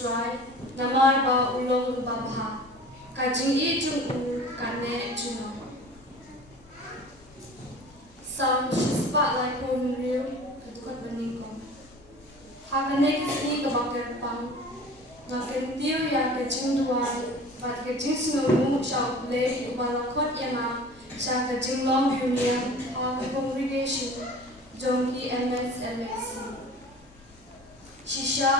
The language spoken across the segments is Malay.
try, namar ba ulong babha, kajing I jung u kane juno. Sam shispa like home real, kadukot beningkong. Haganek ni kabakar pang, ngaken tiu ya kajing duai, bat kajing snowu chau play ubalakot yana, cha kajing long union, congregation, jongki MS. Shisha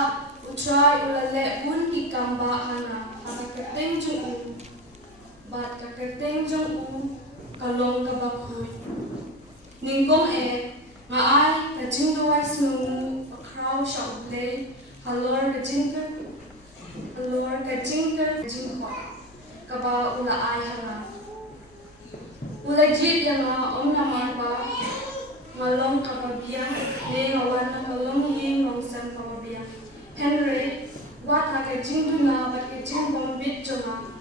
utrai ulale pun ki kamba hana, hana keteng jung u, bat kaketeng jung u, kalong kabakui. Ningkong nga ai kajing duai snowu, crow shall play, halor kajing ko, kaba ula ai hana. Ula jit yang nga namar ba, ngalong kababiang, ne ngawan ngalong ying ngongsan kababiang. Henry, wat ha kajing duna, bat kajing bombit jonga.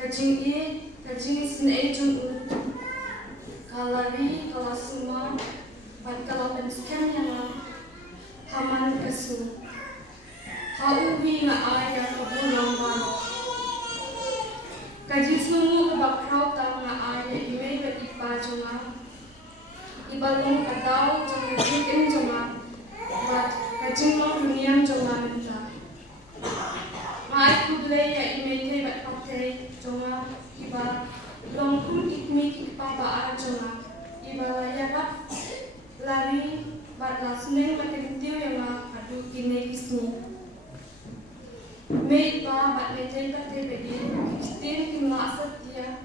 Kajing sin jung u, kalari, kalasuma, bat kalapensikan yang nga, haman kasu. Hauwi nga ay kabulong baro. Kajing sungu bakraw tang nga ay imay bat ipa jonga. Ibalong kadaw jang kajing jonga, bat kajing long dunyam jonga nita. Ngay kublay ya imay tay bat patay jonga, iba long kun ikmi ikpapaa jonga. Iba layarat lari bat lasuneng patintiw yang nga adu kinekisni. May pa bat may tay patay bagi, kistin kimasat dia.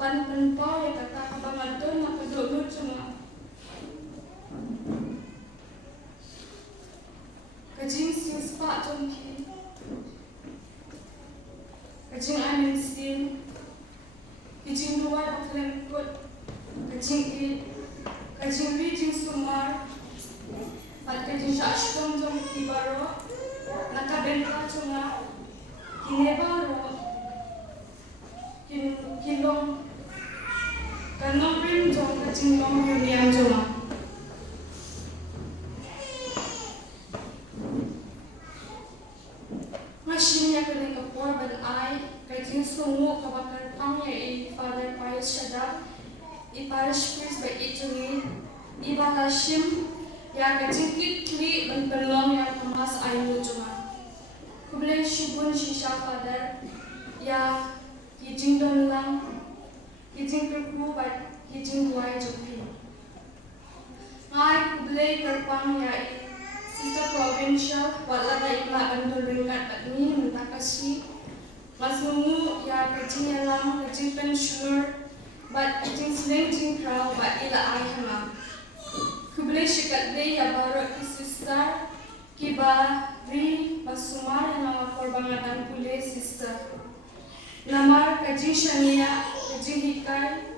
Pan pa ya kata kabangadon na kadulod jonga. Kajing sispa jongki, kajing amin sin, kajing luar bakalengkot, kajing rijing sumar, bat kajing syashkong jongki baro, nakabenta jonga, kine baro, kilong, kanong rin jong kajing long yunian jonga. Masinya kene kapor ban ai kajing sungu kabakar pang ya Father Pius Shaddam parish priest ba ituni ibalashim ya kajing kitli ban pelong ya kemas ayu cuma kuble shubun shisha Father ya kijing don lang kijing perku ba kijing duai jopi ngai kuble kerpang ya Sister Provincial, wala na ikla bandol ringat at ni mentakasi. Masmungu ya kajing yalang, kajing pensioner, bat kajing selengjing kraw, bat ila ay hama. Kublay shikat day ya baro ki sister, kiba ri basumar ya nama korbangatan kule sister. Namar kajing shania, kajing hikay,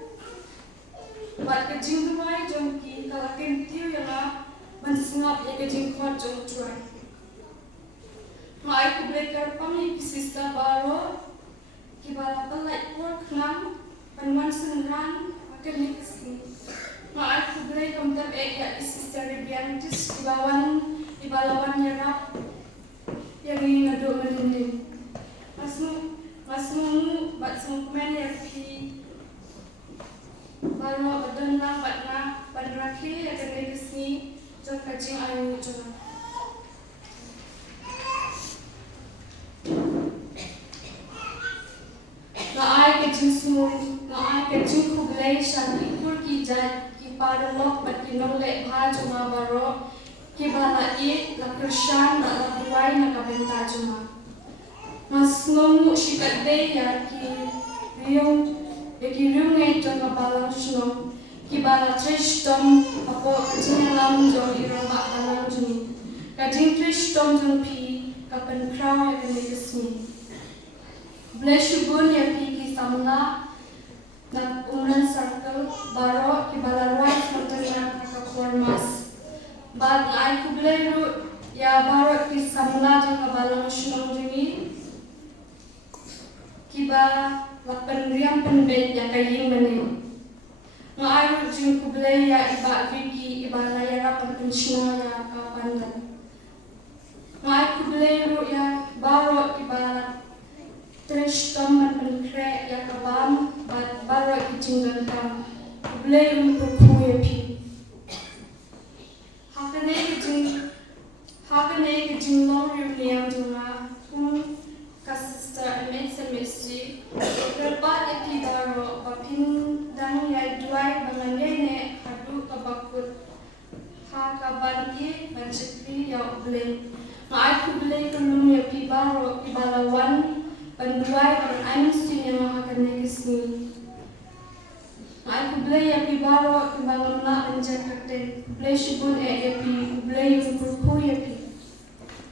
bat kajing dumay jongki, kalakin tiyo ya nga, mansingap ya kajing kuat jong cuai. Ngai kublay kerpang ya kisista baro, kibala pelai work nang, panwan senran, makan ni kesini. Ngai kublay komtab ya kisista rebiantis, ibalawan yarap, yang ini ngado melinding. Masmu bat sengkumen ya pi, baro badan lang bat na, panraki ya kene kesini. Jom kajing ayu jonga. Na ai kajing sumur, na ai kajing kublay shan ikur ki jat ki paralok bat ki nolek bha jonga baro ki bala I la kershan la duai na kabenta jonga. Mas ngomu shikat day ya ki riung ngai jonga balang shno. Kibala trish tom apo kajing alam jong iramba alam juni. Kajing trish tom jong pi kapan kraw ya kene kesni. Bless you bun ya pi ki samla na umran circle baro kibala right mountain ya kakakor mas. Bad ai kublay ru ya baro ki samla jong abalang shnong juni. Kiba lapan riam penbet ya kaying meni. Ngai jing kublay ya iba viki ibalaya kan pensiun ya kapan ngai kubleru ya baro ibala tres toman penkre ya kabam bat baro icinggan kam kubleru perkuya pi hakane kijing long yu liang junga kasista MSMSG terbat ya pi baro bapin dan ya duai bangane hadu kabakut hakabanti bansekri ya ubleng ngai kubleng kelum ya pi baro ibalawan banduai ban ainsin yang hakane kisni ngai kubleng ya pi baro ibalamna anjakate kubleng shibun ya pi kubleng kurku ya pi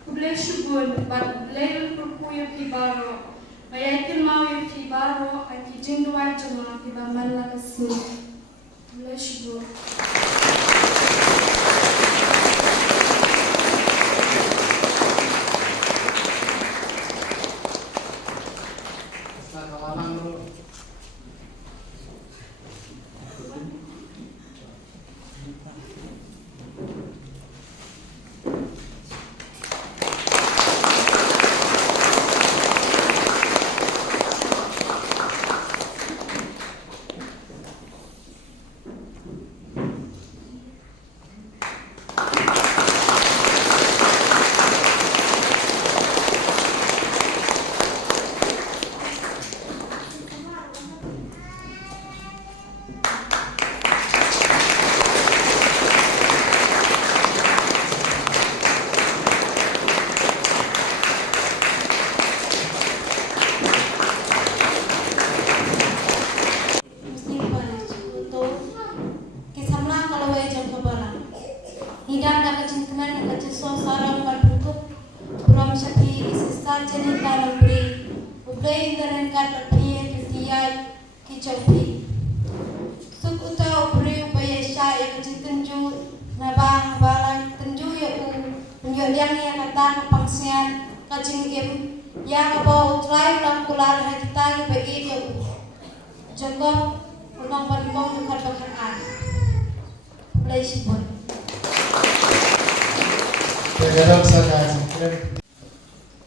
kubleng shibun bat kubleng kurku ya pi baro Mayakin mau yang tibaro, aki jingduai jama tiba manla kasih. Bless you.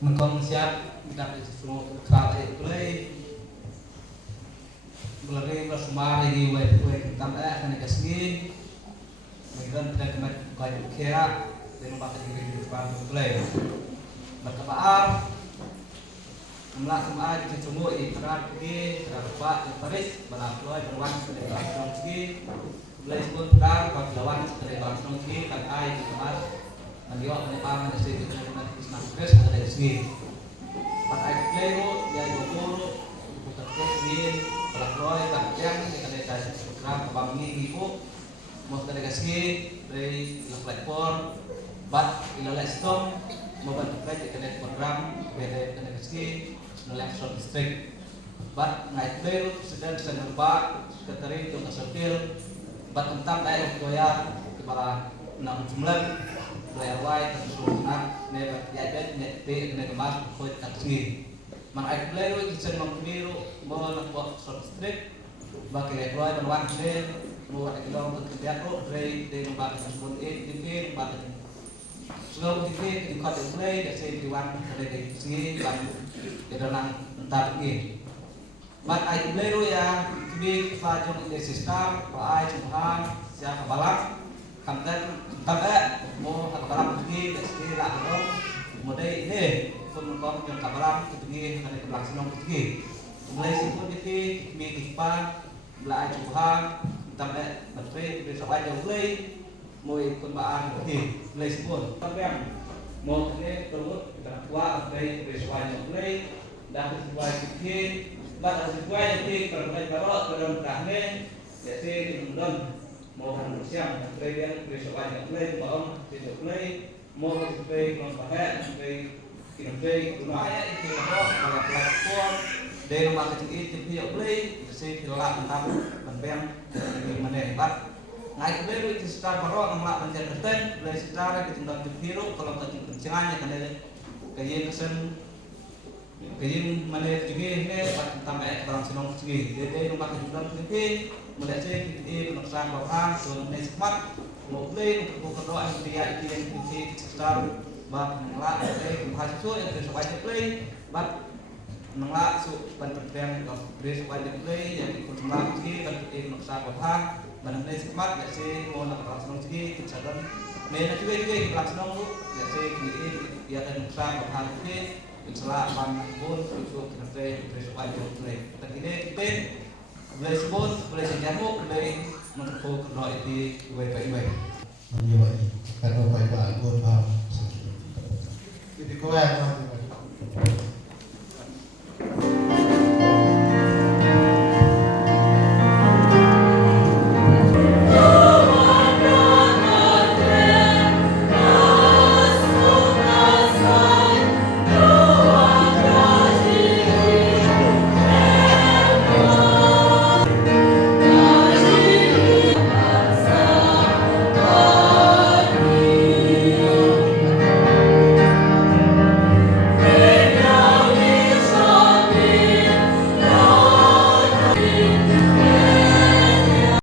Mengkong siap kita semua kala play belare bersama di web tambah akan kasih migran tidak kena kayu kira dan pakai di depan play berkabar amlah semua di semua ikrar pergi terdapat Paris beraploy berwan dari langsung pergi play pun dar berlawan dari langsung pergi kan ai tempat Andiwa penepang dari segi Islamkes ada dari segi pakai plero ya dokoro bukan kesini pelakroy bagian dengan dari program kebangi ibu mau dari segi dari platform bat ilalai stone mau bantu dari program dari segi nolak short district bat naik plero sedang senembak keteri untuk kesertil bat tentang air doya kepala 6 jumlah lewat tersusunat nebat yadat nete negemas koi taksi man ai plero kitchen mangmiru mo nakwa short strip baki lewat berwan den mo ikilong kegiatan rei de nomba tersebut dipin baki slow dipin di kode play dari diwan dari sini ban kedalang entar ini man ai plero ya kibi fajong ide sistem ai Tuhan siapa balak kamdan tabe mo kabaram pergi dari lah dong modai ini pun mengkong yang kabaram pergi dari belakang pergi mulai simpul itu mikipan belai Tuhan tabe menteri besok aja mulai mau ikut baan pergi mulai simpul tapi yang mau ini perlu kita kuat dari besok aja mulai dah sesuai pergi dah sesuai jadi perlu baru dalam kahne jadi kemudian mau siang dari besok aja play mau tidak play mau play non pakai play tidak play rumah itu kalau platform dari rumah kecil itu tidak play jadi hilak tentang benben di mana hebat naik play itu secara baru ngelak menjadi ten play secara ditunggang di biru kalau kecil kencangannya kan kayak kesen kayak mana juga ini tentang barang senong kecil jadi rumah kecil mulai sih penuksan bapak turun dari semat một lên một cái loại thì ai tiền thì start bắt nang la để mahasiswa yang terus banyak play bắt nang la su penelitian of terus banyak play yang ikut lagi dan penuksan bapak dan dari semat ya sih mau nak langsung lagi kecadan mana juga langsung lu ya sih ini ya dan penuksan bapak ini insya pan pun untuk terus banyak play tapi ini kita boleh sebut boleh sejamu boleh menurut kalau itu như vậy các ông phải bạn buôn vào thì có em